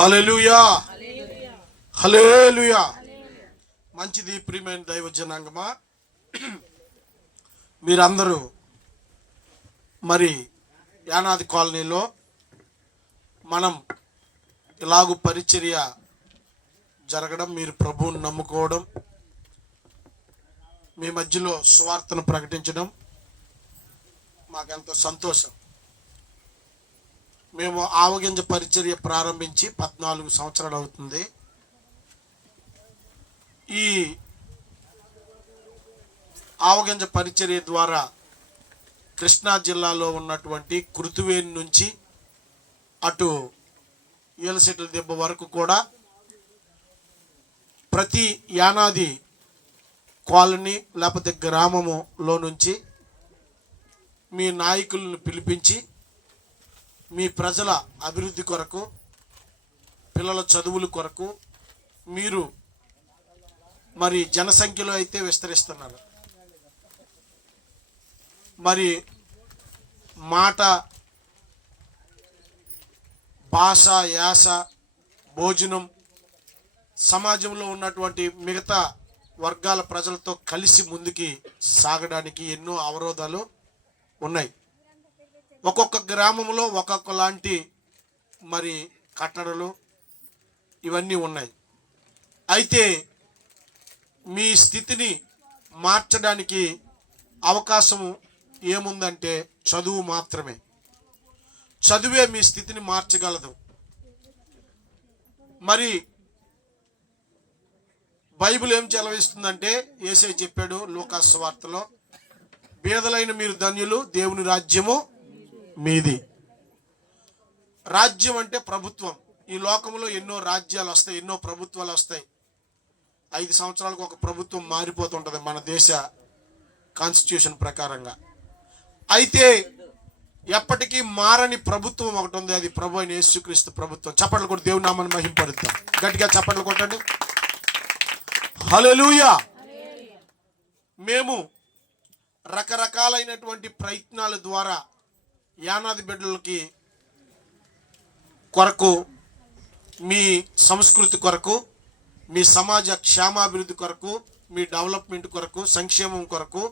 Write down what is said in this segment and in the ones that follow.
హల్లెలూయా, హల్లెలూయా. మంచిది ప్రియమైన దైవ జనాంగమా, మీరందరూ మరి యానాది కాలనీలో మనం ఇలాగూ పరిచర్య జరగడం, మీరు ప్రభువుని నమ్ముకోవడం, మీ మధ్యలో సువార్తను ప్రకటించడం మాకెంతో సంతోషం. మేము ఆవగింజ పరిచర్య ప్రారంభించి 14 సంవత్సరాలు అవుతుంది. ఈ ఆవగింజ పరిచర్య ద్వారా కృష్ణా జిల్లాలో ఉన్నటువంటి కురుతువేని నుంచి అటు ఏలసెట్ల దెబ్బ వరకు కూడా ప్రతి యానాది కాలనీ లేకపోతే గ్రామములో నుంచి మీ నాయకులను పిలిపించి మీ ప్రజల అభివృద్ధి కొరకు, పిల్లల చదువుల కొరకు మీరు మరి జనసంఖ్యలో అయితే విస్తరిస్తున్నారు. మరి మాట, భాష, యాస, భోజనం, సమాజంలో ఉన్నటువంటి మిగతా వర్గాల ప్రజలతో కలిసి ముందుకి సాగడానికి ఎన్నో అవరోధాలు ఉన్నాయి. ఒక్కొక్క గ్రామంలో ఒక్కొక్క లాంటి మరి కట్టడలు ఇవన్నీ ఉన్నాయి. అయితే మీ స్థితిని మార్చడానికి అవకాశం ఏముందంటే చదువు మాత్రమే. చదువే మీ స్థితిని మార్చగలదు. మరి బైబిల్ ఏం చెలవిస్తుందంటే, యేసయ్య చెప్పాడు లూకాసు వార్తలో, బీదలైన మీరు ధన్యులు, దేవుని రాజ్యము మీది. రాజ్యం అంటే ప్రభుత్వం. ఈ లోకంలో ఎన్నో రాజ్యాలు వస్తాయి, ఎన్నో ప్రభుత్వాలు వస్తాయి. 5 సంవత్సరాలకు ఒక ప్రభుత్వం మారిపోతుంటుంది మన దేశ కాన్స్టిట్యూషన్ ప్రకారంగా. అయితే ఎప్పటికీ మారని ప్రభుత్వం ఒకటి ఉంది, అది ప్రభు అయిన యేసుక్రీస్తు ప్రభుత్వం. చప్పట్లు కొట్టి దేవుని నామాన్ని మహింపరుద్దాం. గట్టిగా చప్పట్లు కొట్టండి. హల్లెలూయా. మేము రకరకాలైనటువంటి ప్రయత్నాల ద్వారా యానాది బిడ్డలకి కొరకు, మీ సంస్కృతి కొరకు, మీ సమాజ క్షేమాభివృద్ధి కొరకు, మీ డెవలప్మెంట్ కొరకు, సంక్షేమం కొరకు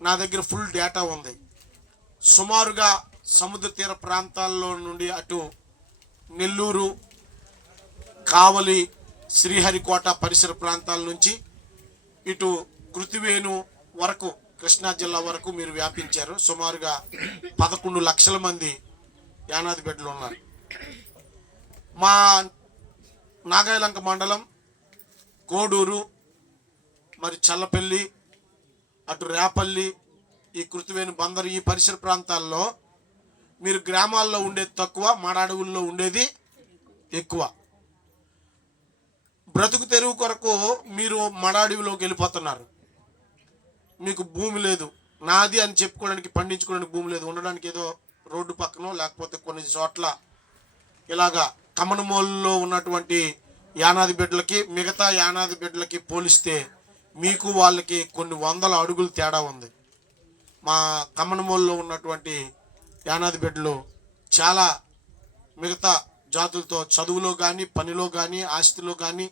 నా దగ్గర ఫుల్ డేటా ఉంది. సుమారుగా సముద్ర తీర ప్రాంతాల్లో నుండి అటు నెల్లూరు, కావలి, శ్రీహరికోట పరిసర ప్రాంతాల నుంచి ఇటు కృతివేణు వరకు, కృష్ణా జిల్లా వరకు మీరు వ్యాపించారు. సుమారుగా 11 లక్షల మంది యానాది బిడ్డలు ఉన్నారు. మా నాగాయలంక మండలం, కోడూరు, మరి చల్లపల్లి, అటు రేపల్లి, ఈ కృతివేణి, బందరు, ఈ పరిసర ప్రాంతాల్లో మీరు గ్రామాల్లో ఉండేది తక్కువ, మాడాడవుల్లో ఉండేది ఎక్కువ. బ్రతుకు తెరువు కొరకు మీరు మడాడివిలోకి వెళ్ళిపోతున్నారు. మీకు భూమి లేదు, నాది అని చెప్పుకోవడానికి, పండించుకోవడానికి భూమి లేదు. ఉండడానికి ఏదో రోడ్డు పక్కనో లేకపోతే కొన్ని చోట్ల ఇలాగా కమనమూలలో ఉన్నటువంటి యానాది బిడ్డలకి మిగతా యానాది బిడ్డలకి పోలిస్తే మీకు వాళ్ళకి కొన్ని వందల అడుగులు తేడా ఉంది. మా కమనమూలలో ఉన్నటువంటి యానాది బిడ్డలు చాలా మిగతా జాతులతో చదువులో కానీ, పనిలో కానీ, ఆస్తిలో కానీ,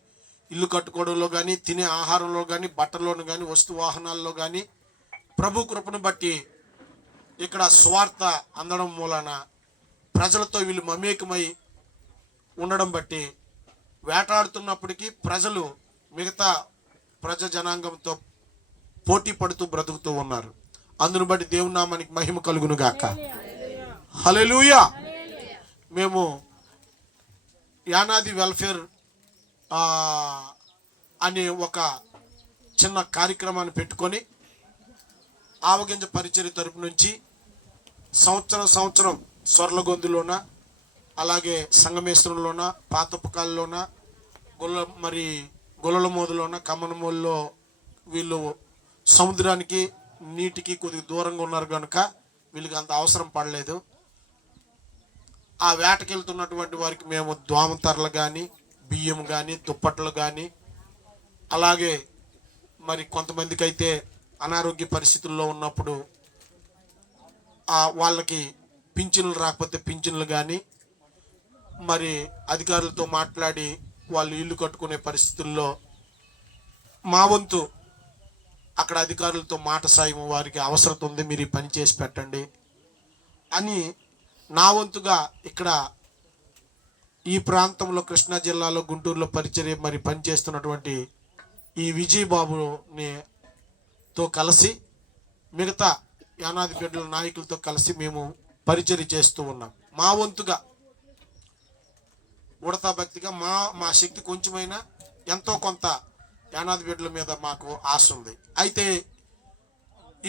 ఇల్లు కట్టుకోవడంలో కానీ, తినే ఆహారంలో కానీ, బట్టల్లోనూ కానీ, వస్తు వాహనాల్లో కానీ ప్రభు కృపను బట్టి ఇక్కడ స్వార్థ అందడం మూలన ప్రజలతో వీళ్ళు మమేకమై ఉండడం బట్టి వేటాడుతున్నప్పటికీ ప్రజలు మిగతా ప్రజ జనాంగంతో పోటీ పడుతూ బ్రతుకుతూ ఉన్నారు. అందును బట్టి దేవుని నామానికి మహిమ కలుగును గాక. హల్లెలూయా. మేము యానాది వెల్ఫేర్ అనే ఒక చిన్న కార్యక్రమాన్ని పెట్టుకొని ఆవగింజ పరిచర్య తరపు నుంచి సంవత్సరం సొర్లగొందులోన, అలాగే సంగమేశ్వరంలోన, పాతపకాల్లోన, గొల్లల మోదులోన, కమ్మనమూలలో వీళ్ళు సముద్రానికి, నీటికి కొద్దిగా దూరంగా ఉన్నారు కనుక వీళ్ళకి అంత అవసరం పడలేదు. ఆ వేటకెళ్తున్నటువంటి వారికి మేము దోమతరలు కానీ, బియ్యం కానీ, దుప్పట్లు కానీ, అలాగే మరి కొంతమందికి అయితే అనారోగ్య పరిస్థితుల్లో ఉన్నప్పుడు వాళ్ళకి పింఛన్లు రాకపోతే పింఛన్లు కానీ, మరి అధికారులతో మాట్లాడి వాళ్ళు ఇల్లు కట్టుకునే పరిస్థితుల్లో మా వంతు అక్కడ అధికారులతో మాట సాయం, వారికి అవసరం ఉంది, మీరు ఈ పని చేసి పెట్టండి అని నా వంతుగా ఇక్కడ ఈ ప్రాంతంలో కృష్ణా జిల్లాలో గుంటూరులో పరిచర్య మరి పనిచేస్తున్నటువంటి ఈ విజయబాబుతో కలిసి మిగతా యానాది బిడ్డల నాయకులతో కలిసి మేము పరిచర్య చేస్తూ ఉన్నాం. మా వంతుగా ఉడతా భక్తిగా మా శక్తి కొంచెమైనా ఎంతో కొంత యానాది బిడ్డల మీద మాకు ఆశ ఉంది. అయితే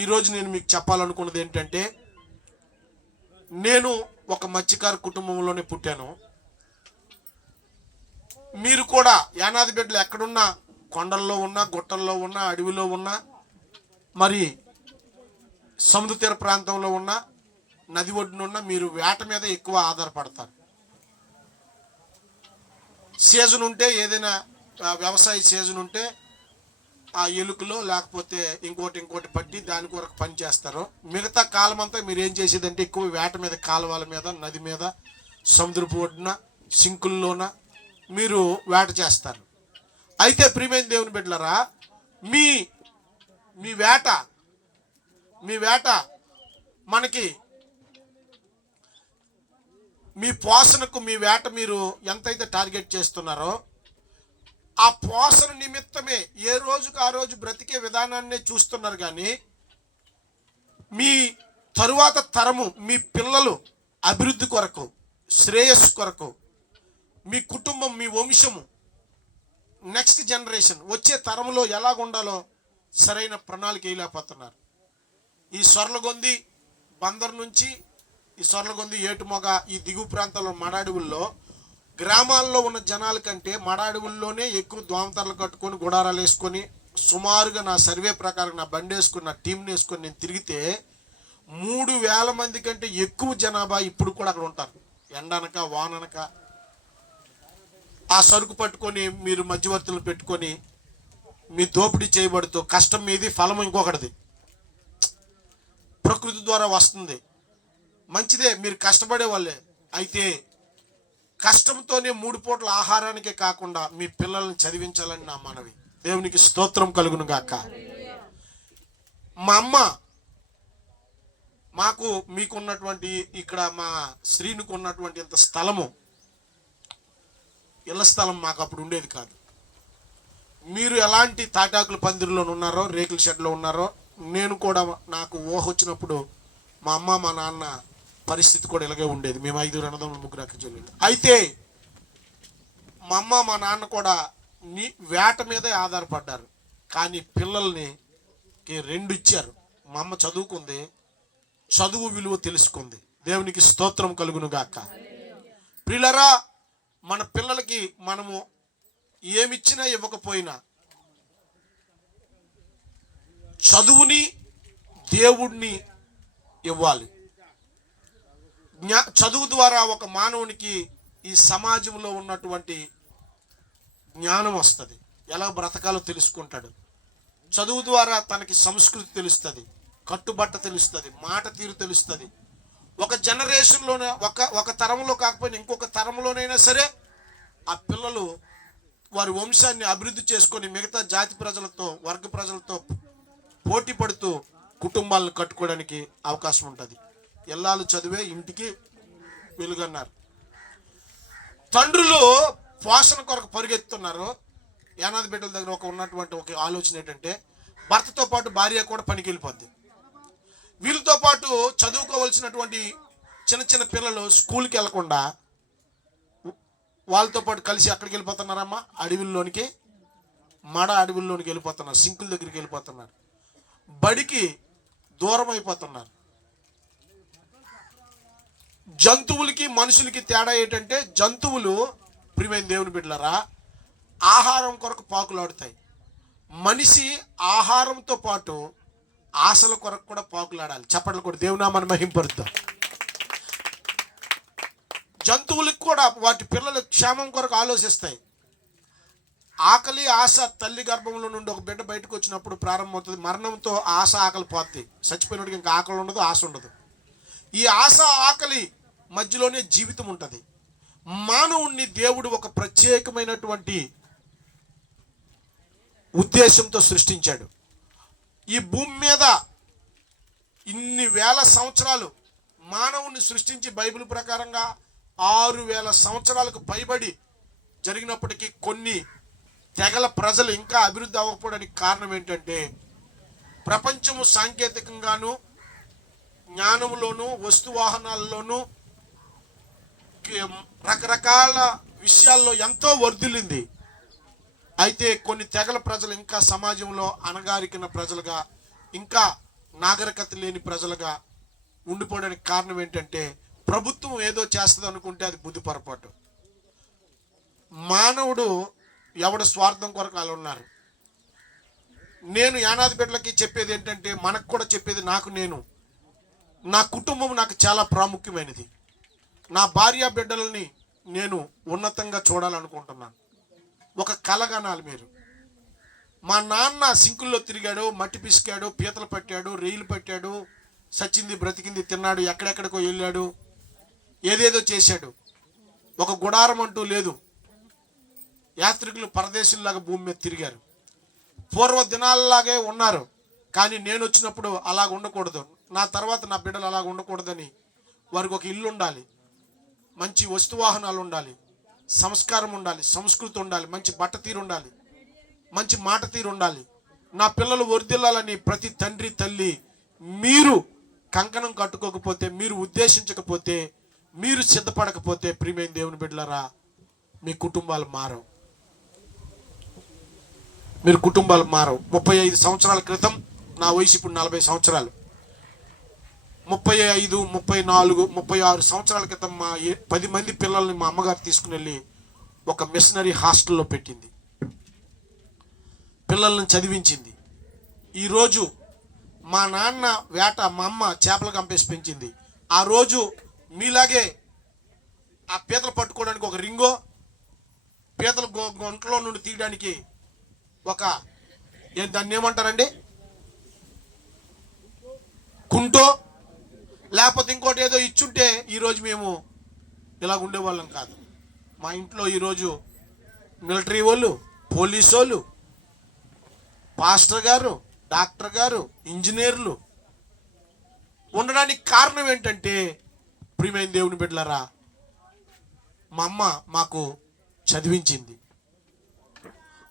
ఈరోజు నేను మీకు చెప్పాలనుకున్నది ఏంటంటే, నేను ఒక మత్స్యకార కుటుంబంలోనే పుట్టాను. మీరు కూడా యానాది బిడ్డలు ఎక్కడున్నా, కొండల్లో ఉన్నా, గుట్టల్లో ఉన్నా, అడవిలో ఉన్నా, మరి సముద్ర తీర ప్రాంతంలో ఉన్నా, నది ఒడ్డునున్నా, మీరు వేట మీద ఎక్కువ ఆధారపడతారు. సీజన్ ఉంటే, ఏదైనా వ్యవసాయ సీజన్ ఉంటే ఆ ఎలుకలో లేకపోతే ఇంకోటి పట్టి దాని కొరకు పని చేస్తారు. మిగతా కాలం అంతా మీరు ఏం చేసేదంటే ఎక్కువ వేట మీద, కాలువల మీద, నది మీద, సముద్రపు ఒడ్డున, సింకుల్లోన మీరు వేట చేస్తారు. అయితే ప్రియమైన దేవుని బిడ్డలారా, మీ వేట మనకి, మీ పోషణకు మీ వేట మీరు ఎంతైతే టార్గెట్ చేస్తున్నారో ఆ పోషణ నిమిత్తమే ఏ రోజుకు ఆ రోజు బ్రతికే విధానాన్ని చూస్తున్నారు. కానీ మీ తరువాత తరము, మీ పిల్లలు అభివృద్ధి కొరకు, శ్రేయస్సు కొరకు, మీ కుటుంబం, మీ వంశము, నెక్స్ట్ జనరేషన్, వచ్చే తరములో ఎలాగుండాలో సరైన ప్రణాళిక వేయలేకపోతున్నారు. ఈ సొర్లగొంది బందర్ నుంచి ఈ సొర్లగొంది, ఏటుమొగ, ఈ దిగువ ప్రాంతాల్లో మడాడివుల్లో గ్రామాల్లో ఉన్న జనాల కంటే మడాడివుల్లోనే ఎక్కువ దోమతరలు కట్టుకొని గుడారాలు వేసుకొని, సుమారుగా నా సర్వే ప్రకారం నా బండి వేసుకుని, నా టీంని వేసుకొని నేను తిరిగితే 3000 మంది కంటే ఎక్కువ జనాభా ఇప్పుడు కూడా అక్కడ ఉంటారు. ఎండనక వాననక ఆ సరుకు పట్టుకొని మీరు మధ్యవర్తులు పెట్టుకొని మీ దోపిడీ చేయబడుతూ, కష్టం మీది, ఫలం ఇంకొకటిది, ప్రకృతి ద్వారా వస్తుంది. మంచిదే, మీరు కష్టపడే వాళ్ళే. అయితే కష్టంతోనే 3 పూటల ఆహారానికే కాకుండా మీ పిల్లల్ని చదివించాలని నా మనవి. దేవునికి స్తోత్రం కలుగును గాక. మా అమ్మ మీకున్నటువంటి ఇక్కడ మా శ్రీనుకు ఉన్నటువంటి ఇంత స్థలము, ఇళ్ల స్థలం మాకు అప్పుడు ఉండేది కాదు. మీరు ఎలాంటి తాటాకుల పందిరిలో ఉన్నారో, రేకుల షెడ్లో ఉన్నారో, నేను కూడా నాకు ఊహ వచ్చినప్పుడు మా అమ్మ మా నాన్న పరిస్థితి కూడా ఇలాగే ఉండేది. మేము 5 అన్నదమ్ములు, 3 అక్క చెల్లెళ్ళు. అయితే మా అమ్మ మా నాన్న కూడా వేట మీదే ఆధారపడ్డారు. కానీ పిల్లల్ని 2 ఇచ్చారు. మా అమ్మ చదువుకుంది, చదువు విలువ తెలుసుకుంది. దేవునికి స్తోత్రం కలుగును గాక. ప్రియులారా, మన పిల్లలకి మనము ఏమిచ్చినా ఇవ్వకపోయినా చదువుని, దేవుణ్ణి ఇవ్వాలి. చదువు ద్వారా ఒక మానవునికి ఈ సమాజంలో ఉన్నటువంటి జ్ఞానం వస్తుంది, ఎలా బ్రతకాలో తెలుసుకుంటాడు. చదువు ద్వారా తనకి సంస్కృతి తెలుస్తుంది, కట్టుబట్ట తెలుస్తుంది, మాట తీరు తెలుస్తుంది. ఒక జనరేషన్లోనే, ఒక తరంలో కాకపోయినా ఇంకొక తరంలోనైనా సరే ఆ పిల్లలు వారి వంశాన్ని అభివృద్ధి చేసుకొని మిగతా జాతి ప్రజలతో, వర్గ ప్రజలతో పోటీ పడుతూ కుటుంబాలను కట్టుకోవడానికి అవకాశం ఉంటుంది. ఇల్లాలు చదివే ఇంటికి వెలుగన్నారు. తండ్రులు పోషణ కొరకు పరిగెత్తున్నారు. యానాది బిడ్డల దగ్గర ఉన్నటువంటి ఒక ఆలోచన ఏంటంటే, భర్తతో పాటు భార్య కూడా పనికి వెళ్ళిపోద్ది. వీళ్ళతో పాటు చదువుకోవాల్సినటువంటి చిన్న పిల్లలు స్కూల్కి వెళ్లకుండా వాళ్ళతో పాటు కలిసి అక్కడికి వెళ్ళిపోతున్నారమ్మా, అడవుల్లోనికి, అడవుల్లోనికి వెళ్ళిపోతున్నారు, సింకుల దగ్గరికి వెళ్ళిపోతున్నారు, బడికి దూరం అయిపోతున్నారు. జంతువులకి మనుషులకి తేడా ఏంటంటే, జంతువులు ప్రియమైన దేవుని బిడ్డలారా ఆహారం కొరకు పాకులాడుతాయి. మనిషి ఆహారంతో పాటు ఆశల కొరకు కూడా పాకులాడాలి. చప్పట్లు కూడా దేవునామాన్ని మహింపరుద్దాం. జంతువులకు కూడా వాటి పిల్లల క్షేమం కొరకు ఆలోచిస్తాయి. ఆకలి, ఆశ తల్లి గర్భంలో నుండి ఒక బిడ్డ బయటకు వచ్చినప్పుడు ప్రారంభమవుతుంది. మరణంతో ఆశ, ఆకలి పోద్ది. చచ్చిపోయినట్టుగా ఇంకా ఆకలి ఉండదు, ఆశ ఉండదు. ఈ ఆశ, ఆకలి మధ్యలోనే జీవితం ఉంటుంది. మానవుణ్ణి దేవుడు ఒక ప్రత్యేకమైనటువంటి ఉద్దేశంతో సృష్టించాడు. ఈ భూమి మీద ఇన్ని వేల సంవత్సరాలు మానవుణ్ణి సృష్టించి బైబిల్ ప్రకారంగా 6000 సంవత్సరాలకు పైబడి జరిగినప్పటికీ కొన్ని తెగల ప్రజలు ఇంకా అభివృద్ధి అవ్వకపోవడానికి కారణం ఏంటంటే ప్రపంచము సాంకేతికంగాను, జ్ఞానంలోను, వస్తు వాహనాల్లోనూ, రకరకాల విషయాల్లో ఎంతో వర్ధిల్లింది. అయితే కొన్ని తెగల ప్రజలు ఇంకా సమాజంలో అణగారిన ప్రజలుగా, ఇంకా నాగరికత లేని ప్రజలుగా ఉండిపోవడానికి కారణం ఏంటంటే ప్రభుత్వం ఏదో చేస్తుంది అనుకుంటే అది బుద్ధి పొరపాటు. మానవుడు ఎవడ స్వార్థం కొరకు అలా ఉన్నారు. నేను యానాది బిడ్డలకి చెప్పేది ఏంటంటే, మనకు కూడా చెప్పేది, నా కుటుంబం నాకు చాలా ప్రాముఖ్యమైనది. నా భార్య బిడ్డలని నేను ఉన్నతంగా చూడాలనుకుంటున్నాను. ఒక కల కనాలి మీరు. మా నాన్న సింకుల్లో తిరిగాడు, మట్టి పిసికాడు, పీతలు పట్టాడు, రేయిలు పట్టాడు, సచ్చింది బ్రతికింది తిన్నాడు, ఎక్కడెక్కడికో వెళ్ళాడు, ఏదేదో చేశాడు. ఒక గుడారం అంటూ లేదు. యాత్రికులు పరదేశుల్లాగా భూమి మీద తిరిగారు. పూర్వ దినాలలాగే ఉన్నారు. కానీ నేను వచ్చినప్పుడు అలాగ ఉండకూడదు, నా తర్వాత నా బిడ్డలు అలాగ ఉండకూడదని వారికి ఒక ఇల్లు ఉండాలి, మంచి వస్తువాహనాలు ఉండాలి, సంస్కారం ఉండాలి, సంస్కృతి ఉండాలి, మంచి బట్ట తీరు ఉండాలి, మంచి మాట తీరు ఉండాలి. నా పిల్లలు వర్ధిల్లాలని ప్రతి తండ్రి తల్లి, మీరు కంకణం కట్టుకోకపోతే, మీరు ఉద్దేశించకపోతే, మీరు సిద్ధపడకపోతే ప్రియమైన దేవుని బిడ్డలారా, మీ కుటుంబాలు మారవు. మీరు కుటుంబాలు మారవు. 35 సంవత్సరాల క్రితం, నా వయసు ఇప్పుడు 40 సంవత్సరాలు, 35, 34, 36 సంవత్సరాల క్రితం 10 మంది పిల్లల్ని మా అమ్మగారు తీసుకుని వెళ్ళి ఒక మిషనరీ హాస్టల్లో పెట్టింది, పిల్లల్ని చదివించింది. ఈరోజు మా నాన్న వేట, మా అమ్మ చేపలు కంపేసి పెంచింది. ఆ రోజు మీలాగే ఆ పీతలు పట్టుకోవడానికి ఒక రింగో, పీతలు గొంట్లో నుండి తీయడానికి ఒక దాన్ని ఏమంటారండి, కుంటో, లేకపోతే ఇంకోటి ఏదో ఇచ్చుంటే ఈరోజు మేము ఇలా ఉండేవాళ్ళం కాదు. మా ఇంట్లో ఈరోజు మిలిటరీ వాళ్ళు, పోలీసు వాళ్ళు, పాస్టర్ గారు, డాక్టర్ గారు, ఇంజనీర్లు ఉండడానికి కారణం ఏంటంటే, ప్రియమైన దేవుని బిడ్డలారా, మా అమ్మ మాకు చదివించింది.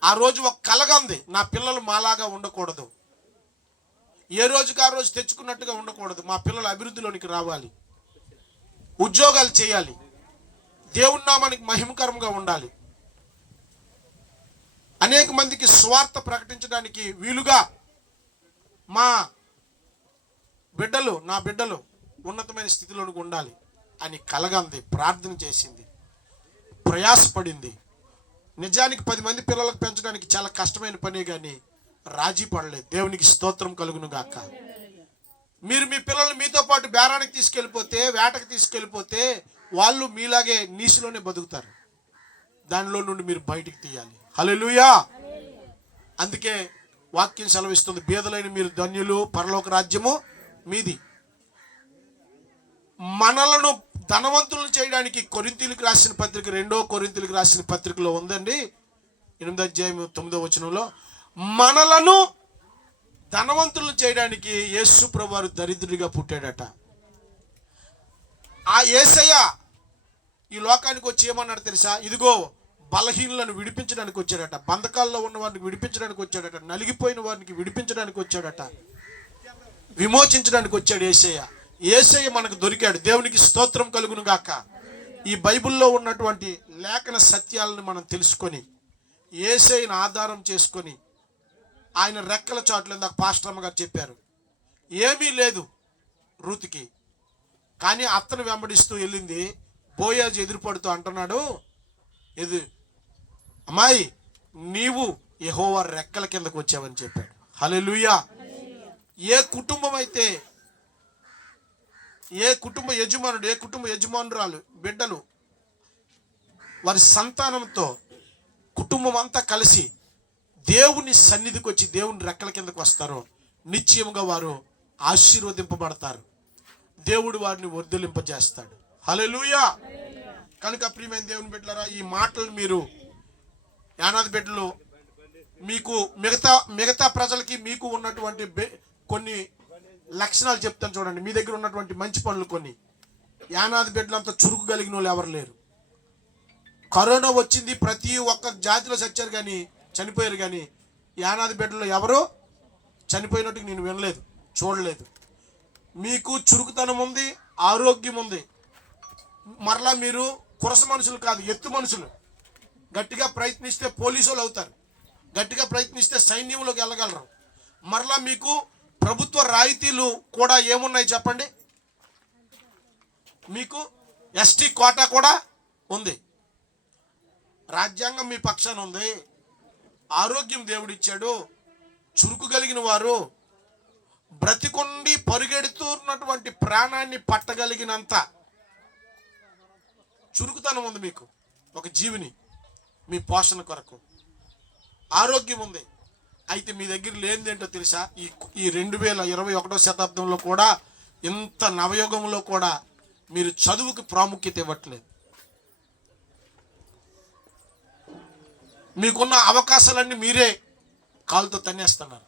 ఆ రోజు ఒక కలగా ఉంది, నా పిల్లలు మాలాగా ఉండకూడదు, ఏ రోజుకి ఆ రోజు తెచ్చుకున్నట్టుగా ఉండకూడదు, మా పిల్లలు అభివృద్ధిలోనికి రావాలి, ఉద్యోగాలు చేయాలి, దేవుని నామానికి మహిమకరంగా ఉండాలి, అనేక మందికి స్వార్థ ప్రకటించడానికి వీలుగా మా బిడ్డలు, నా బిడ్డలు ఉన్నతమైన స్థితిలోనికి ఉండాలి అని కలగంది, ప్రార్థన చేసింది, ప్రయాసపడింది. నిజానికి 10 మంది పిల్లలకు పెంచడానికి చాలా కష్టమైన పనే, కానీ రాజీ పడలేదు. దేవునికి స్తోత్రం కలుగును గాక. మీరు మీ పిల్లల్ని మీతో పాటు బేరానికి తీసుకెళ్ళిపోతే, వేటకు తీసుకెళ్ళిపోతే, వాళ్ళు మీలాగే నీసులోనే బతుకుతారు. దానిలో నుండి మీరు బయటికి తీయాలి. హల్లెలూయా. అందుకే వాక్యం సెలవిస్తుంది, బీదలైన మీరు ధన్యులు, పరలోక రాజ్యము మీది. మనలను ధనవంతులను చేయడానికి కొరింథీయులకు రాసిన పత్రిక, 2 కొరింథీయులకు రాసిన పత్రికలో ఉందండి, 8వ అధ్యాయం 9వ వచనంలో, మనలను ధనవంతులను చేయడానికి యేసు ప్రభువారు దరిద్రుడిగా పుట్టాడట. ఆ యేసయ్య ఈ లోకానికి వచ్చి ఏమన్నాడు తెలుసా? ఇదిగో బలహీనులను విడిపించడానికి వచ్చాడట, బంధకాల్లో ఉన్న వారిని విడిపించడానికి వచ్చాడట, నలిగిపోయిన వారికి విడిపించడానికి వచ్చాడట, విమోచించడానికి వచ్చాడు యేసయ్య. యేసయ్య మనకు దొరికాడు. దేవునికి స్తోత్రం కలుగును గాక. ఈ బైబిల్లో ఉన్నటువంటి లేఖన సత్యాలను మనం తెలుసుకొని, యేసయ్యను ఆధారం చేసుకొని, ఆయన రెక్కల చాట్లు, ఇందాక పాస్టర్ అమ్మ గారు చెప్పారు, ఏమీ లేదు రూతుకి, కానీ అత్తను వెంబడిస్తూ వెళ్ళింది. బోయాజు ఎదురుపడుతూ అంటున్నాడు, అమ్మాయి నీవు యెహోవా రెక్కల కిందకు వచ్చావని చెప్పాడు. హల్లెలూయా. ఏ కుటుంబం అయితే, ఏ కుటుంబ యజమానుడు, ఏ కుటుంబ యజమానురాలు బిడ్డలు వారి సంతానంతో కుటుంబం అంతా కలిసి దేవుని సన్నిధికి వచ్చి దేవుని రెక్కల కిందకు వస్తారో, నిశ్చయముగా వారు ఆశీర్వదింపబడతారు. దేవుడు వారిని వర్ధిల్లింపజేస్తాడు. హల్లెలూయా. కనుక ప్రియమైన దేవుని బిడ్డలారా, ఈ మాటలు మీరు యానాది బిడ్డలు మీకు మిగతా ప్రజలకి మీకు ఉన్నటువంటి కొన్ని లక్షణాలు చెప్తాను చూడండి. మీ దగ్గర ఉన్నటువంటి మంచి పనులు కొన్ని. యానాది బిడ్డలంతా చురుకు కలిగిన వాళ్ళు ఎవరు లేరు. కరోనా వచ్చింది, ప్రతి ఒక్క జాతిలో చచ్చారు కానీ చనిపోయారు, కానీ యానాది బిడ్డలు ఎవరు చనిపోయినట్టు నేను వినలేదు, చూడలేదు. మీకు చురుకుతనం ఉంది, ఆరోగ్యం ఉంది. మరలా మీరు కురస మనుషులు కాదు, ఎత్తు మనుషులు. గట్టిగా ప్రయత్నిస్తే పోలీసు వాళ్ళు అవుతారు, గట్టిగా ప్రయత్నిస్తే సైన్యంలోకి వెళ్ళగలరు. మరలా మీకు ప్రభుత్వ రాయితీలు కూడా ఏమున్నాయి చెప్పండి? మీకు ఎస్టీ కోటా కూడా ఉంది. రాజ్యాంగం మీ పక్షాన ఉంది. ఆరోగ్యం దేవుడిచ్చాడు. చురుకు కలిగిన వారు, బ్రతికొండి పరుగెడుతున్నటువంటి ప్రాణాన్ని పట్టగలిగినంత చురుకుతనం ఉంది మీకు. ఒక జీవిని మీ పోషణ కొరకు ఆరోగ్యం ఉంది. అయితే మీ దగ్గర లేనిదేంటో తెలుసా? ఈ 2021వ శతాబ్దంలో కూడా, ఇంత నవయుగంలో కూడా మీరు చదువుకి ప్రాముఖ్యత ఇవ్వట్లేదు. మీకున్న అవకాశాలన్నీ మీరే కాలుతో తన్నేస్తున్నారు.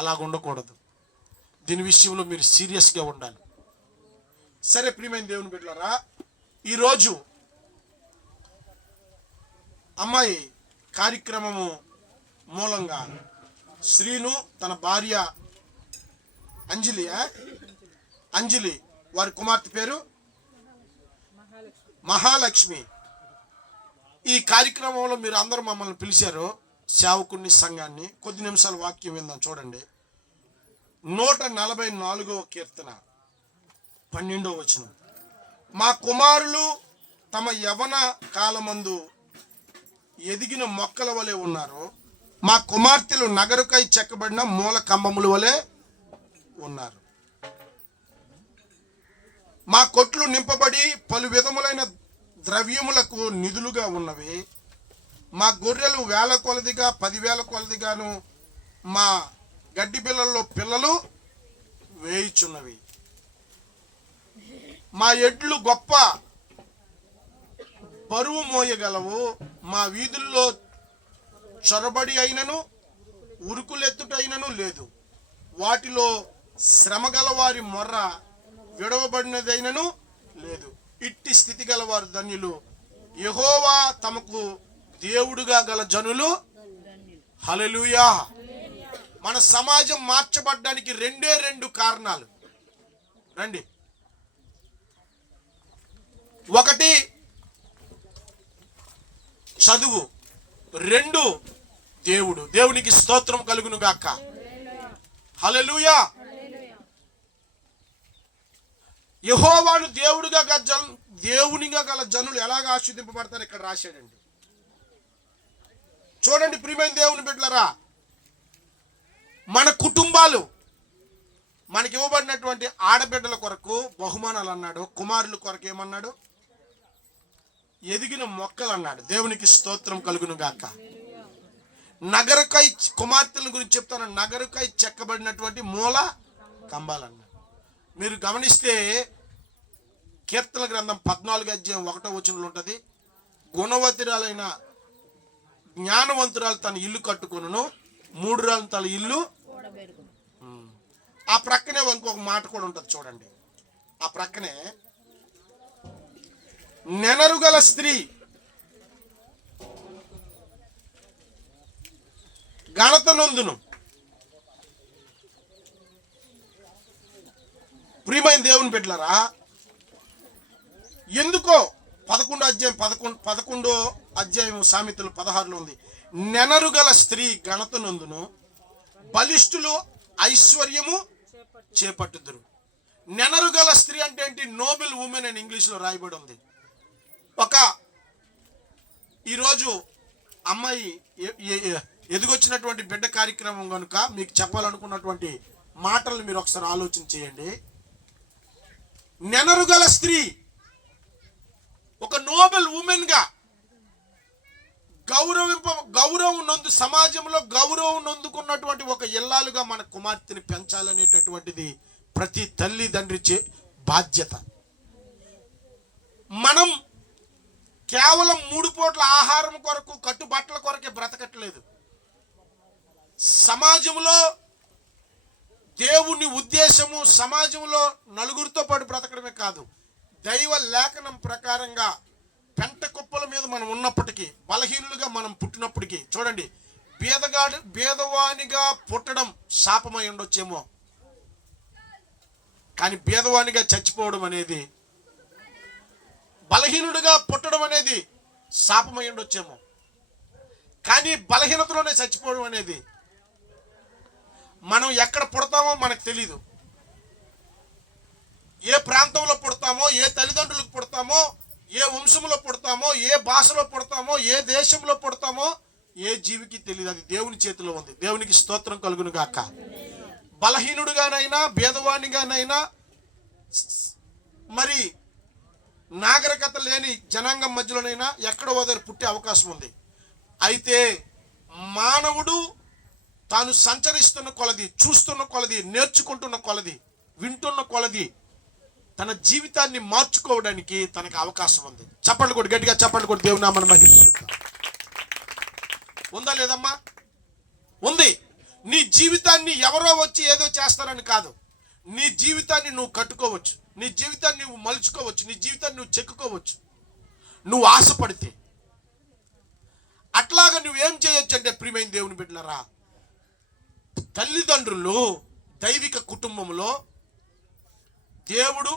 అలాగ ఉండకూడదు. దీని విషయంలో మీరు సీరియస్గా ఉండాలి. సరే ప్రియమైన దేవుని బిడ్డలారా, ఈరోజు అమ్మాయి కార్యక్రమము మూలంగా శ్రీను తన భార్య అంజలి వారి కుమార్తె పేరు మహాలక్ష్మి. ఈ కార్యక్రమంలో మీరు అందరూ మమ్మల్ని పిలిచారు, సేవకుని సంఘాన్ని. కొద్ది నిమిషాలు వాక్యం విందాం. చూడండి, 144వ కీర్తన 12వ వచనం. మా కుమారులు తమ యవన కాలమందు ఎదిగిన మొక్కల వలె ఉన్నారు. మా కుమార్తెలు నగరుకై చెక్కబడిన మూల కంబముల వలె ఉన్నారు. మా కొట్లు నింపబడి పలు విధములైన ద్రవ్యములకు నిధులుగా ఉన్నవి. మా గొర్రెలు 1000 కొలదిగా 10,000 కొలదిగాను మా గడ్డి పిల్లల్లో పిల్లలు వేయుచున్నవి. మా ఎడ్లు గొప్ప బరువు మోయగలవు. మా వీధుల్లో చొరబడి అయినను ఉరుకులెత్తుటైనను లేదు. వాటిలో శ్రమ గలవారి మొర్ర విడవబడినదైనను లేదు. ఇట్టి స్థితి గలవారు ధన్యులు. యెహోవా తమకు దేవుడుగా గల జనులు. హల్లెలూయా. మన సమాజం మార్చబడ్డానికి 2 కారణాలు. రండి. 1 చదువు, 2 దేవుడు. దేవునికి స్తోత్రం కలుగును గాక. హల్లెలూయా. యెహోవాను దేవునిగా గల జనులు ఎలాగ ఆశీర్వదింపబడతారు ఇక్కడ రాశాడండి. చూడండి ప్రియమైన దేవుని బిడ్డలారా, మన కుటుంబాలు, మనకి ఇవ్వబడినటువంటి ఆడబిడ్డల కొరకు బహుమానాలు అన్నాడు, కుమారుల కొరకు ఏమన్నాడు? ఎదిగిన మొక్కలు అన్నాడు. దేవునికి స్తోత్రం కలుగును గాక. నగరకై కుమార్తెల గురించి చెప్తాను. నగరకై చెక్కబడినటువంటి మూల కంబాలు అన్నాడు. మీరు గమనిస్తే కీర్తన గ్రంథం 14వ అధ్యాయం 1వ వచనంలో ఉంటుంది, గుణవతిరాలైన జ్ఞానవంతురాలు తన ఇల్లు కట్టుకొనును, 3 రాళ్ళు తన ఇల్లు. ఆ ప్రక్కనే ఇంకొక మాట కూడా ఉంటుంది చూడండి. ఆ ప్రక్కనే నెనరుగల స్త్రీ ఘనత నొందును. ప్రియమైన దేవుని బిడ్డలారా, ఎందుకో 11వ అధ్యాయం సామెతలు 16లో ఉంది, నెనరుగల స్త్రీ ఘనత నొందును, బలిష్ఠులు ఐశ్వర్యము చేపట్టుదురు. నెనరుగల స్త్రీ అంటే ఏంటి? నోబెల్ ఉమెన్ అని ఇంగ్లీష్లో రాయబడి ఉంది. ఈరోజు అమ్మాయి ఎదిగొచ్చినటువంటి బిడ్డ కార్యక్రమం కనుక మీకు చెప్పాలనుకున్నటువంటి మాటలు మీరు ఒకసారి ఆలోచన చేయండి. నెనరుగల స్త్రీ ఒక నోబెల్ ఉమెన్ గా గౌరవం నొందు, సమాజంలో గౌరవం నొందుకున్నటువంటి ఒక ఇల్లాలుగా మన కుమార్తెని పెంచాలనేటటువంటిది ప్రతి తల్లి తండ్రి బాధ్యత. మనం కేవలం 3 పూట్ల ఆహారం కొరకు, కట్టుబట్టల కొరకే బ్రతకట్లేదు. సమాజంలో దేవుని ఉద్దేశము సమాజంలో నలుగురితో పాటు బ్రతకడమే కాదు, దైవ లేఖనం ప్రకారంగా పెంట కుప్పల మీద మనం ఉన్నప్పటికీ, బలహీనులుగా మనం పుట్టినప్పటికీ, చూడండి, బీదవానిగా పుట్టడం శాపమై ఉండొచ్చేమో, కానీ బీదవానిగా చచ్చిపోవడం అనేది, బలహీనుడిగా పుట్టడం అనేది శాపమై ఉండొచ్చేమో, కానీ బలహీనతలోనే చచ్చిపోవడం అనేది, మనం ఎక్కడ పుడతామో మనకు తెలీదు. ఏ ప్రాంతంలో పుడతామో, ఏ తల్లిదండ్రులకు పుడతామో, ఏ వంశంలో పుడతామో, ఏ భాషలో పుడతామో, ఏ దేశంలో పుడతామో ఏ జీవికి తెలియదు. అది దేవుని చేతిలో ఉంది. దేవునికి స్తోత్రం కలుగును గాక. బలహీనుడిగానైనా, భేదవానిగానైనా, మరి నాగరికత లేని జనాంగం మధ్యలోనైనా ఎక్కడో దగ్గర పుట్టే అవకాశం ఉంది. అయితే మానవుడు తాను సంచరిస్తున్న కొలది, చూస్తున్న కొలది, నేర్చుకుంటున్న కొలది, వింటున్న కొలది తన జీవితాన్ని మార్చుకోవడానికి తనకు అవకాశం ఉంది. చప్పట్లు కొట్టి, గట్టిగా చప్పట్లు కొట్టి దేవుని నామమున మహిమ. ఉందా లేదమ్మా? ఉంది. నీ జీవితాన్ని ఎవరో వచ్చి ఏదో చేస్తారని కాదు, నీ జీవితాన్ని నువ్వు కట్టుకోవచ్చు, నీ జీవితాన్ని నువ్వు మలుచుకోవచ్చు, నీ జీవితాన్ని నువ్వు చెక్కుకోవచ్చు, నువ్వు ఆశపడితే. అట్లాగా నువ్వేం చేయొచ్చు అంటే, ప్రియమైన దేవుని బిడ్డలారా, తల్లిదండ్రులు దైవిక కుటుంబంలో దేవుడు,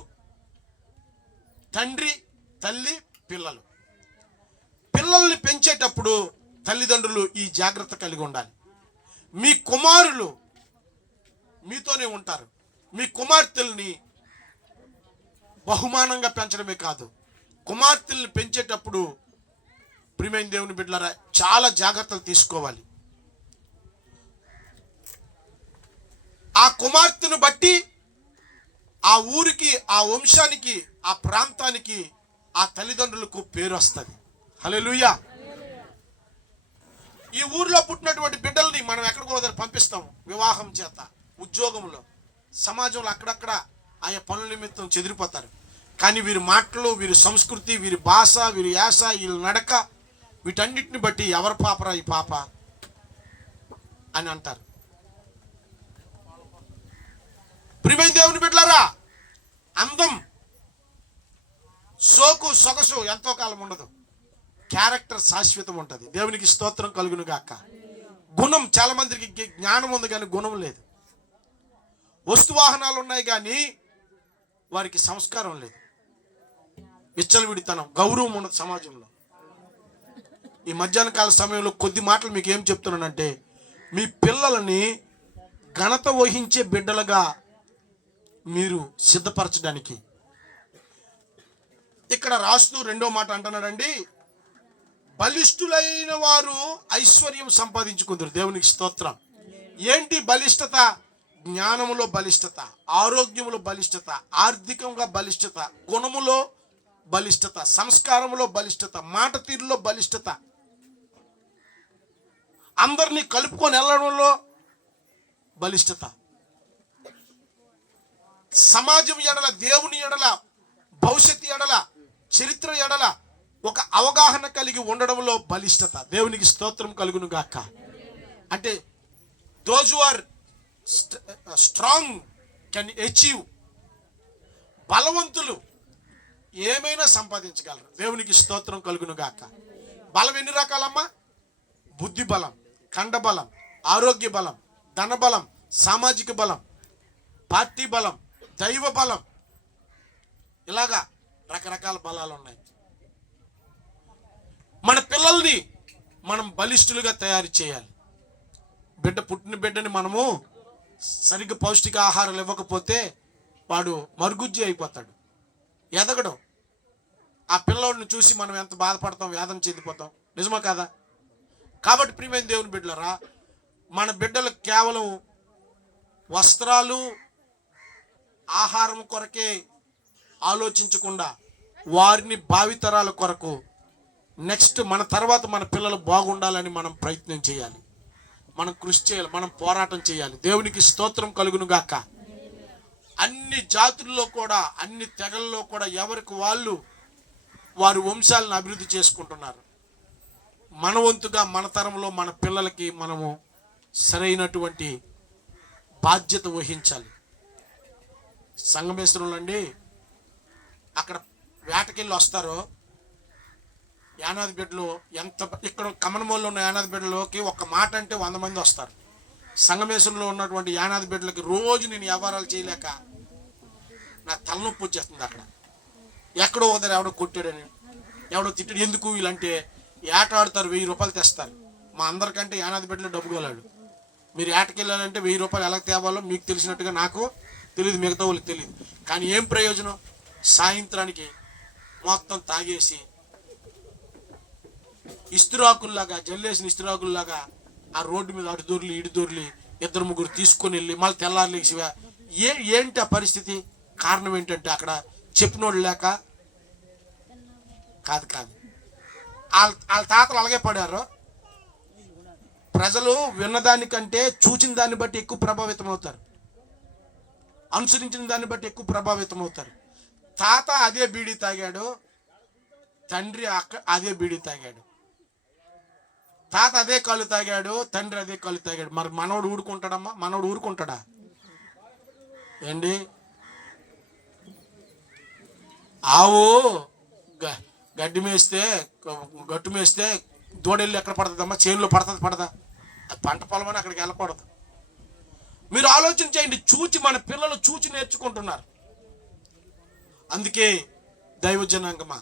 తండ్రి, తల్లి, పిల్లలు, పిల్లల్ని పెంచేటప్పుడు తల్లిదండ్రులు ఈ జాగ్రత్త కలిగి ఉండాలి. మీ కుమారులు మీతోనే ఉంటారు. మీ కుమార్తెల్ని బహుమానంగా పెంచడమే కాదు, కుమార్తెల్ని పెంచేటప్పుడు ప్రియమైన దేవుని బిడ్డలారా చాలా జాగ్రత్తలు తీసుకోవాలి. ఆ కుమార్తెను బట్టి ఆ ఊరికి, ఆ వంశానికి, ఆ ప్రాంతానికి, ఆ తల్లిదండ్రులకు పేరు వస్తుంది. హల్లెలూయా. ఈ ఊరిలో పుట్టినటువంటి బిడ్డల్ని మనం ఎక్కడికో దగ్గర పంపిస్తాం, వివాహం చేత, ఉద్యోగంలో, సమాజంలో అక్కడక్కడ ఆయా పనుల నిమిత్తం చెదిరిపోతారు. కానీ వీరి మాటలు, వీరి సంస్కృతి, వీరి భాష, వీరి యాస, వీళ్ళ నడక, వీటన్నిటిని బట్టి ఎవరి పాపరా ఈ పాప అని అంటారు. ప్రియమైన దేవుని బిడ్డలారా, అందం, సోకు, సొగసు ఎంతో కాలం ఉండదు, క్యారెక్టర్ శాశ్వతం ఉంటుంది. దేవునికి స్తోత్రం కలుగును గాక. గుణం, చాలా మందికి జ్ఞానం ఉంది కానీ గుణం లేదు. వస్తువాహనాలు ఉన్నాయి కానీ వారికి సంస్కారం లేదు, విచ్చలవిడితనం, గౌరవం ఉండదు సమాజంలో. ఈ మధ్యాహ్న కాల సమయంలో కొద్ది మాటలు మీకు ఏం చెప్తున్నానంటే, మీ పిల్లలని ఘనత వహించే బిడ్డలుగా మీరు సిద్ధపరచడానికి ఇక్కడ రాస్తూ రెండో మాట అంటున్నాడండి, బలిష్ఠులైన వారు ఐశ్వర్యం సంపాదించుకుందరు. దేవునికి స్తోత్రం. ఏంటి బలిష్టత? జ్ఞానములో బలిష్టత, ఆరోగ్యములో బలిష్టత, ఆర్థికంగా బలిష్టత, గుణములో బలిష్టత, సంస్కారములో బలిష్టత, మాట తీరులో బలిష్టత, అందరినీ కలుపుకొని వెళ్ళడంలో బలిష్టత, సమాజం ఎడల, దేవుని ఎడల, భవిష్యత్తు ఎడల, చరిత్ర ఎడల ఒక అవగాహన కలిగి ఉండడంలో బలిష్టత. దేవునికి స్తోత్రం కలుగును గాక. అంటే those who are strong can achieve, బలవంతులు ఏమైనా సంపాదించగలరు. దేవునికి స్తోత్రం కలుగును గాక. బలం ఎన్ని రకాలమ్మా? బుద్ధి బలం, ఖండ బలం, ఆరోగ్య బలం, ధన బలం, సామాజిక బలం, పార్టీ బలం, దైవ బలం, ఇలాగా రకరకాల బలాలు ఉన్నాయి. మన పిల్లల్ని మనం బలిష్ఠులుగా తయారు చేయాలి. పుట్టిన బిడ్డని మనము సరిగ్గా పౌష్టిక ఆహారాలు ఇవ్వకపోతే వాడు మరుగుజ్జి అయిపోతాడు, ఎదగడం. ఆ పిల్లోడిని చూసి మనం ఎంత బాధపడతాం, వేదన చెందిపోతాం. నిజమా కాదా? కాబట్టి ప్రియమైన దేవుని బిడ్డలారా, మన బిడ్డలకు కేవలం వస్త్రాలు, ఆహారం కొరకే ఆలోచించకుండా వారిని భావితరాల కొరకు, నెక్స్ట్ మన తర్వాత మన పిల్లలు బాగుండాలని మనం ప్రయత్నం చేయాలి, మనం కృషి చేయాలి, మనం పోరాటం చేయాలి. దేవునికి స్తోత్రం కలుగును గాక. అన్ని జాతుల్లో కూడా, అన్ని తెగల్లో కూడా ఎవరికి వాళ్ళు వారి వంశాలను అభివృద్ధి చేసుకుంటున్నారు. మన వంతుగా మన తరంలో మన పిల్లలకి మనము సరైనటువంటి బాధ్యత వహించాలి. సంగమేశ్వరంలో అండి, అక్కడ వేటకెళ్ళి వస్తారు యానాది బిడ్డలు. ఎంత ఇక్కడ కమనమూలలో ఉన్న యానాది బిడ్డలోకి ఒక మాట అంటే 100 మంది వస్తారు. సంగమేశ్వరంలో ఉన్నటువంటి యానాది బిడ్డలకి రోజు నేను వ్యవహారాలు చేయలేక నాకు తలనొప్పి వచ్చేస్తుంది. అక్కడ ఎక్కడో వదరు ఎవడో కొట్టాడని, ఎవడో తిట్టాడు. ఎందుకు వీళ్ళంటే ఏట ఆడుతారు, 1000 రూపాయలు తెస్తారు. మా అందరికంటే యానాది బిడ్డలు డబ్బు గలాడు. మీరు ఏటకెళ్ళాలంటే 1000 రూపాయలు ఎలా తేవాలో మీకు తెలిసినట్టుగా నాకు తెలియదు, మిగతా వాళ్ళకి తెలియదు. కానీ ఏం ప్రయోజనం? సాయంత్రానికి మొత్తం తాగేసి ఇస్తురాకుల్లాగా, జల్లేసిన ఇస్తురాకుల్లాగా ఆ రోడ్డు మీద అటు దొర్లి ఇటు దొర్లి 2-3 తీసుకొని వెళ్ళి మళ్ళీ తెల్లారులేసి ఏంటి ఆ పరిస్థితి? కారణం ఏంటంటే అక్కడ చెప్పినోళ్ళు లేక కాదు. వాళ్ళ తాతలు అలాగే పడారు. ప్రజలు విన్నదానికంటే చూచిన దాన్ని బట్టి ఎక్కువ ప్రభావితం అవుతారు, అనుసరించిన దాన్ని బట్టి ఎక్కువ ప్రభావితం అవుతారు. తాత అదే బీడీ తాగాడు, తండ్రి అదే బీడీ తాగాడు. తాత అదే కళ్ళు తాగాడు, తండ్రి అదే కళ్ళు తాగాడు. మరి మనోడు ఊరుకుంటాడమ్మా? మనోడు ఊరుకుంటాడా ఏంటి? ఆవు గడ్డి మేస్తే, గట్టు మేస్తే దూడెళ్ళి ఎక్కడ పడుతుందమ్మా? చేనులో పడదా? పంట పొలం అని అక్కడికి వెళ్ళకూడదు. మీరు ఆలోచన చేయండి. చూచి మన పిల్లలు చూచి నేర్చుకుంటున్నారు. అందుకే దైవ జనాంగమా,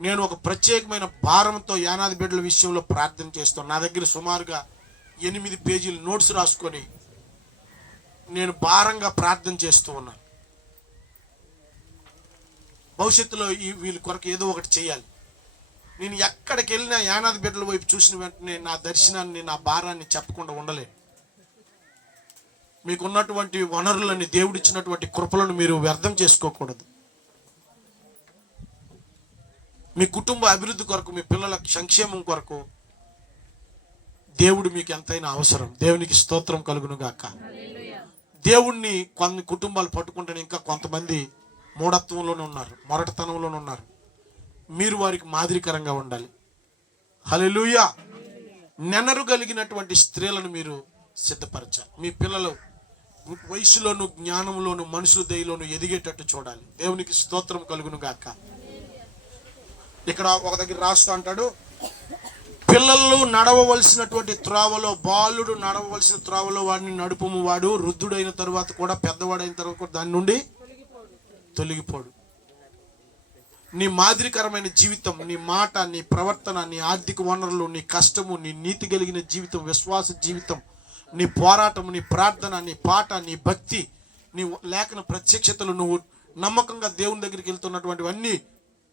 నేను ఒక ప్రత్యేకమైన భారంతో యానాది బిడ్డల విషయంలో ప్రార్థన చేస్తాను. నా దగ్గర సుమారుగా 8 పేజీలు నోట్స్ రాసుకొని నేను భారంగా ప్రార్థన చేస్తూ ఉన్నాను. భవిష్యత్తులో వీళ్ళ కొరకు ఏదో ఒకటి చేయాలి. నేను ఎక్కడికి వెళ్ళినా యానాది బిడ్డల వైపు చూసిన వెంటనే నా దర్శనాన్ని, నా భారాన్ని చెప్పకుండా ఉండలేను. మీకున్నటువంటి వనరులని, దేవుడిచ్చినటువంటి కృపలను మీరు వ్యర్థం చేసుకోకూడదు. మీ కుటుంబ అభివృద్ధి కొరకు, మీ పిల్లల సంక్షేమం కొరకు దేవుడు మీకు ఎంతైనా అవసరం. దేవునికి స్తోత్రం కలుగును గాక. దేవుణ్ణి కొన్ని కుటుంబాలు పట్టుకుంటే ఇంకా కొంతమంది మూఢత్వంలోనే ఉన్నారు, మొరటతనంలోనే ఉన్నారు. మీరు వారికి మాదిరికరంగా ఉండాలి. హల్లెలూయా. నెనరు కలిగినటువంటి స్త్రీలను మీరు సిద్ధపరచాలి. మీ పిల్లలు వయసులోను, జ్ఞానంలోను, మనుషుల దయలోను ఎదిగేటట్టు చూడాలి. దేవునికి స్తోత్రం కలుగును గాక. ఇక్కడ ఒక దగ్గర రాస్తూ అంటాడు, పిల్లలు నడవవలసినటువంటి త్రోవలో, బాలుడు నడవవలసిన త్రోవలో వాడిని నడుపుము. వాడు వృద్ధుడైన తర్వాత కూడా, పెద్దవాడైన తర్వాత కూడా దాని నుండి తొలగిపోడు. నీ మాదిరికరమైన జీవితం, నీ మాట, నీ ప్రవర్తన, నీ ఆర్థిక వనరులు, నీ కష్టము, నీ నీతి కలిగిన జీవితం, విశ్వాస జీవితం, నీ పోరాటం, నీ ప్రార్థన, నీ పాట, నీ భక్తి, నీ లేఖన ప్రత్యక్షతలు, నువ్వు నమ్మకంగా దేవుని దగ్గరికి వెళ్తున్నటువంటివన్నీ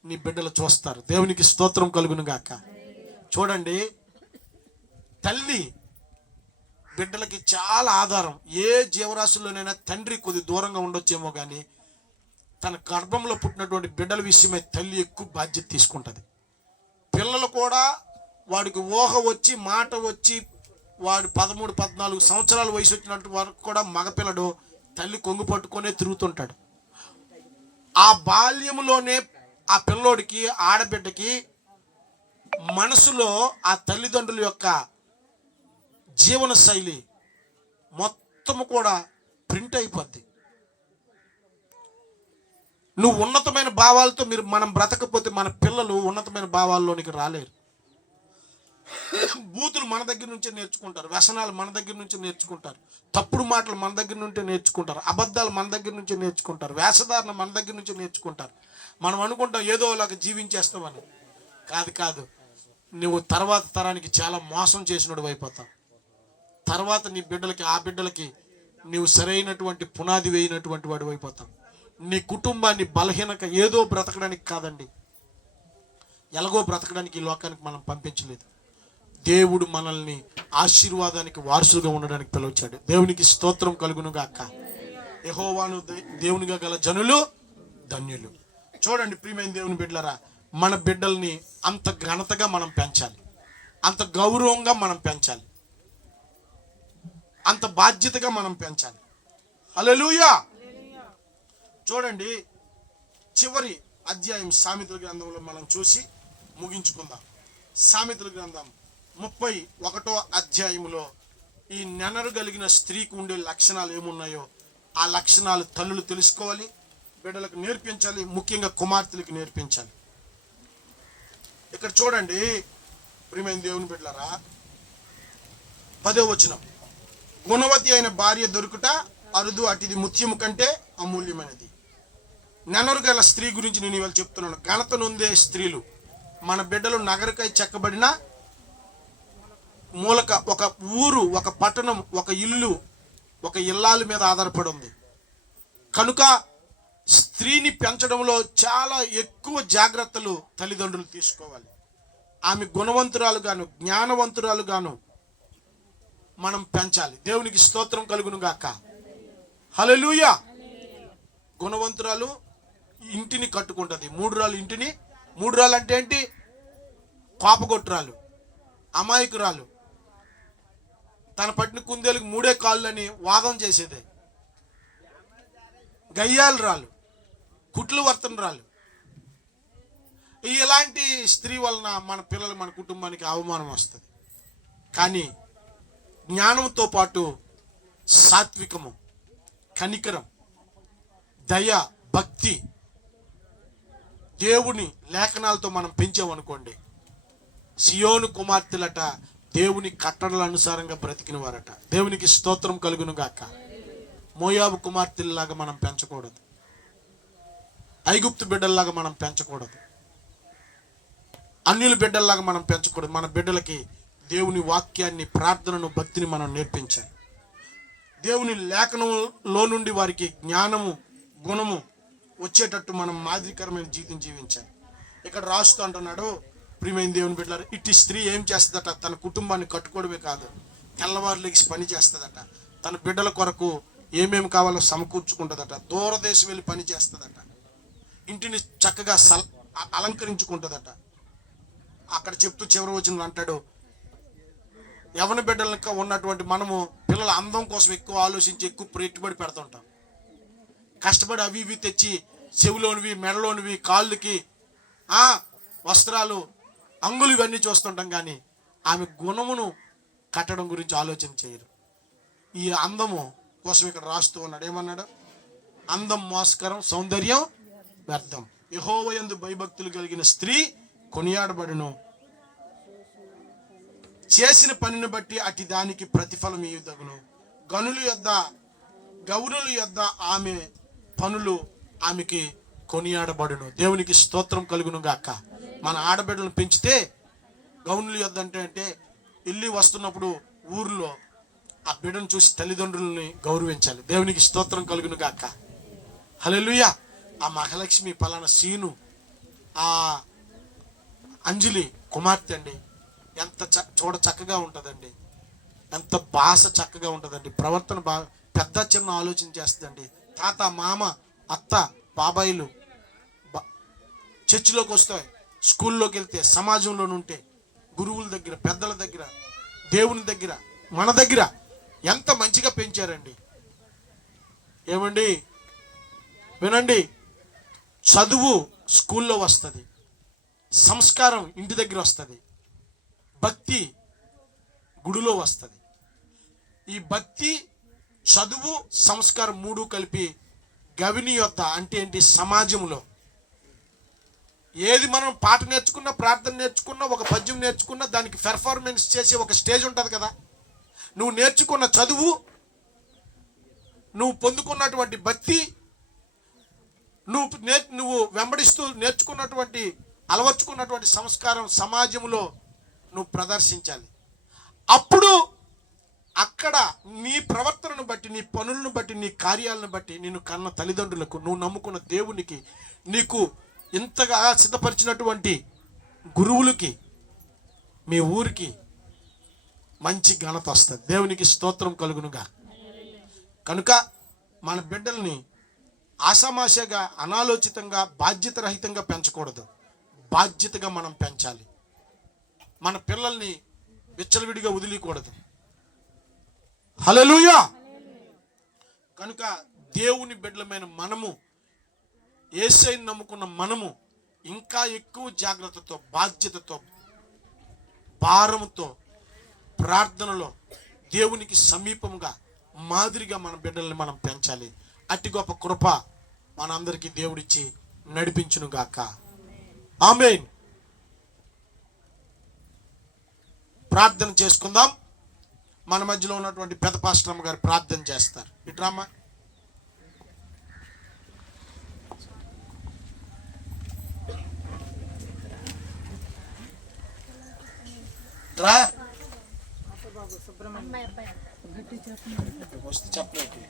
నీ బిడ్డలు చూస్తారు. దేవునికి స్తోత్రం కలుగును గాక. చూడండి, తల్లి బిడ్డలకి చాలా ఆధారం. ఏ జీవరాశుల్లోనైనా తండ్రి కొద్ది దూరంగా ఉండొచ్చేమో కానీ తన గర్భంలో పుట్టినటువంటి బిడ్డల విషయమై తల్లి ఎక్కువ బాధ్యత తీసుకుంటుంది. పిల్లలు కూడా వాడికి ఊహ వచ్చి, మాట వచ్చి, వాడు 13-14 సంవత్సరాల వయసు వచ్చినట్టు వరకు కూడా మగపిల్లడు తల్లి కొంగు పట్టుకొనే తిరుగుతుంటాడు. ఆ బాల్యంలోనే ఆ పిల్లోడికి, ఆడబిడ్డకి మనసులో ఆ తల్లిదండ్రుల యొక్క జీవన శైలి మొత్తము కూడా ప్రింట్ అయిపోద్ది. నువ్వు ఉన్నతమైన భావాలతో మనం బ్రతకపోతే మన పిల్లలు ఉన్నతమైన భావాల్లోనికి రాలేరు. బూతులు మన దగ్గర నుంచే నేర్చుకుంటారు, వ్యసనాలు మన దగ్గర నుంచి నేర్చుకుంటారు, తప్పుడు మాటలు మన దగ్గర నుంచే నేర్చుకుంటారు, అబద్ధాలు మన దగ్గర నుంచే నేర్చుకుంటారు, వేషధారణ మన దగ్గర నుంచి నేర్చుకుంటారు. మనం అనుకుంటాం ఏదో అలాగ జీవించేస్తామని. కాదు. నువ్వు తర్వాత తరానికి చాలా మోసం చేసినోడు అయిపోతావు. తర్వాత నీ బిడ్డలకి, ఆ బిడ్డలకి నువ్వు సరైనటువంటి పునాది వేయినటువంటి వాడు అయిపోతావు. నీ కుటుంబాన్ని బలహీనక ఏదో బ్రతకడానికి కాదండి, ఎలాగో బ్రతకడానికి ఈ లోకానికి మనం పంపించలేదు. దేవుడు మనల్ని ఆశీర్వాదానికి వారసులుగా ఉండడానికి పిలిచాడు. దేవునికి స్తోత్రం కలుగును గాక. యెహోవాను దేవునిగా గల జనులు ధన్యులు. చూడండి ప్రియమైన దేవుని బిడ్డలారా, మన బిడ్డల్ని అంత ఘనతగా మనం పెంచాలి, అంత గౌరవంగా మనం పెంచాలి, అంత బాధ్యతగా మనం పెంచాలి. హల్లెలూయా. చూడండి, చివరి అధ్యాయం సామెతల గ్రంథంలో మనం చూసి ముగించుకుందాం. సామెతల గ్రంథం 31వ అధ్యాయంలో ఈ నెనరు కలిగిన స్త్రీకి ఉండే లక్షణాలు ఏమున్నాయో ఆ లక్షణాలు తల్లులు తెలుసుకోవాలి, బిడ్డలకు నేర్పించాలి, ముఖ్యంగా కుమార్తెలకు నేర్పించాలి. ఇక్కడ చూడండి ప్రియమైన దేవుని బిడ్డలారా, 10వ వచనం, గుణవతి అయిన భార్య దొరుకుట అరుదు, అటిది ముత్యము కంటే అమూల్యమైనది. నెనరు గల స్త్రీ గురించి నేను ఇవాళ చెప్తున్నాను. ఘనత నొందే స్త్రీలు, మన బిడ్డలు నగరకై చెక్కబడిన మూలక, ఒక ఊరు, ఒక పట్టణం, ఒక ఇల్లు, ఒక ఇల్లాల మీద ఆధారపడి ఉంది. కనుక స్త్రీని పెంచడంలో చాలా ఎక్కువ జాగ్రత్తలు తల్లిదండ్రులు తీసుకోవాలి. ఆమె గుణవంతురాలుగాను జ్ఞానవంతురాలుగాను మనం పెంచాలి. దేవునికి స్తోత్రం కలుగును గాక. హల్లెలూయా. గుణవంతురాలు ఇంటిని కట్టుకుంటుంది. మూడు రాళ్ళు అంటే ఏంటి? కోపగొట్టురాలు, అమాయకురాలు, తన పట్టిన కుందేలకు 3 కాళ్ళని వాదం చేసేదే, గయ్యాలు రాలు, కుట్లు వర్తనరాలు. ఇలాంటి స్త్రీ వలన మన పిల్లలు, మన కుటుంబానికి అవమానం వస్తుంది. కానీ జ్ఞానంతో పాటు సాత్వికము, కనికరం, దయ, భక్తి, దేవుని లేఖనాలతో మనం పెంచామనుకోండి, సియోను కుమార్తెలట దేవుని కట్టడల అనుసారంగా బ్రతికిన వారట. దేవునికి స్తోత్రం కలుగును గాక. మోయాబు కుమార్తెల్లాగా మనం పెంచకూడదు, ఐగుప్తు బిడ్డల్లాగా మనం పెంచకూడదు, అన్యుల బిడ్డల్లాగా మనం పెంచకూడదు. మన బిడ్డలకి దేవుని వాక్యాన్ని, ప్రార్థనను, భక్తిని మనం నేర్పించాలి. దేవుని లేఖనంలో నుండి వారికి జ్ఞానము, గుణము వచ్చేటట్టు మనం మాదిరికరమైన జీవితం జీవించాలి. ఇక్కడ రాస్తూ అంటున్నాడు, ప్రియమైన దేవుని బిడ్డలారా, ఇట్టి స్త్రీ ఏం చేస్తుందట? తన కుటుంబాన్ని కట్టుకోవడమే కాదు, తెల్లవారులేసి పని చేస్తుందట, తన బిడ్డల కొరకు ఏమేమి కావాలో సమకూర్చుకుంటుందట, దూరదేశం వెళ్ళి పని చేస్తుందట, ఇంటిని చక్కగా అలంకరించుకుంటుందట. అక్కడ చెప్తూ చివరి వచనంలో అంటాడు, యవన బిడ్డలకు ఉన్నటువంటి మనము పిల్లల అందం కోసం ఎక్కువ ఆలోచించి ఎక్కువ పెట్టుబడి పెడుతుంటాం. కష్టపడి అవి ఇవి తెచ్చి చెవిలోనివి, మెడలోనివి, కాళ్ళకి వస్త్రాలు, అంగులు, ఇవన్నీ చూస్తుంటాం. కానీ ఆమె గుణమును కట్టడం గురించి ఆలోచన చేయరు. ఈ అందము కోసం ఇక్కడ రాస్తూ ఉన్నాడు. ఏమన్నాడు? అందం మోసకరం, సౌందర్యం వ్యర్థం. యెహోవా యందు భయభక్తులు కలిగిన స్త్రీ కొనియాడబడును, చేసిన పనిని బట్టి అటు దానికి ప్రతిఫలం ఇయ్యదగును. గౌనుల యొద్ద ఆమె పనులు ఆమెకి కొనియాడబడును. దేవునికి స్తోత్రం కలుగును గాక. మన ఆడబిడ్డలను పెంచితే గౌనుల యొద్ద అంటే వెళ్ళి వస్తున్నప్పుడు ఊర్లో ఆ బిడ్డను చూసి తల్లిదండ్రులని గౌరవించాలి. దేవునికి స్తోత్రం కలుగును గాక. హల్లెలూయా. ఆ మహాలక్ష్మి పలానా సీను, ఆ అంజలి కుమార్తె అండి, ఎంత చూడ చక్కగా ఉంటుందండి, ఎంత భాష చక్కగా ఉంటుందండి, ప్రవర్తన బాగా, పెద్ద చిన్న ఆలోచన చేస్తుందండి. తాత, మామ, అత్త, బాబాయిలు చర్చిలోకి వస్తాయి, స్కూల్లోకి వెళ్తే, సమాజంలో ఉంటే, గురువుల దగ్గర, పెద్దల దగ్గర, దేవుని దగ్గర, మన దగ్గర ఎంత మంచిగా పెంచారండి. ఏమండి వినండి, చదువు స్కూల్లో వస్తుంది, సంస్కారం ఇంటి దగ్గర వస్తుంది, భక్తి గుడిలో వస్తుంది. ఈ భక్తి, చదువు, సంస్కారం 3 కలిపి గవిని యొద్ద అంటే ఏంటి? సమాజంలో ఏది మనం పాట నేర్చుకున్నా, ప్రార్థన నేర్చుకున్నా, ఒక పద్యం నేర్చుకున్నా, దానికి పెర్ఫార్మెన్స్ చేసే ఒక స్టేజ్ ఉంటుంది కదా. నువ్వు నేర్చుకున్న చదువు, నువ్వు పొందుకున్నటువంటి భక్తి, నువ్వు వెంబడిస్తూ నేర్చుకున్నటువంటి, అలవర్చుకున్నటువంటి సంస్కారం సమాజంలో నువ్వు ప్రదర్శించాలి. అప్పుడు అక్కడ నీ ప్రవర్తనను బట్టి, నీ పనులను బట్టి, నీ కార్యాలను బట్టి, నిన్ను కన్న తల్లిదండ్రులకు, నువ్వు నమ్ముకున్న దేవునికి, నీకు ఇంతగా సిద్ధపరిచినటువంటి గురువులకి, మీ ఊరికి మంచి ఘనత వస్తుంది. దేవునికి స్తోత్రం కలుగునుగా. కనుక మన బిడ్డల్ని ఆషామాషగా, అనాలోచితంగా, బాధ్యత రహితంగా పెంచకూడదు. బాధ్యతగా మనం పెంచాలి. మన పిల్లల్ని విచ్చలవిడిగా వదిలికూడదు. హల్లెలూయా. కనుక దేవుని బిడ్డలమైన మనము, యేసయ్యను నమ్ముకున్న మనము ఇంకా ఎక్కువ జాగ్రత్తతో, బాధ్యతతో, భారంతో, ప్రార్థనలో దేవునికి సమీపంగా మాదిరిగా మన బిడ్డల్ని మనం పెంచాలి. అట్టి గొప్ప కృప మనందరికీ దేవుడిచ్చి నడిపించును గాక. ఆమేన్. ప్రార్థన చేసుకుందాం. మన మధ్యలో ఉన్నటువంటి పెద్ద పాస్టర్ గారు ప్రార్థన చేస్తారు. ఇట్రామా. రా వస్తే చెప్పలేదు.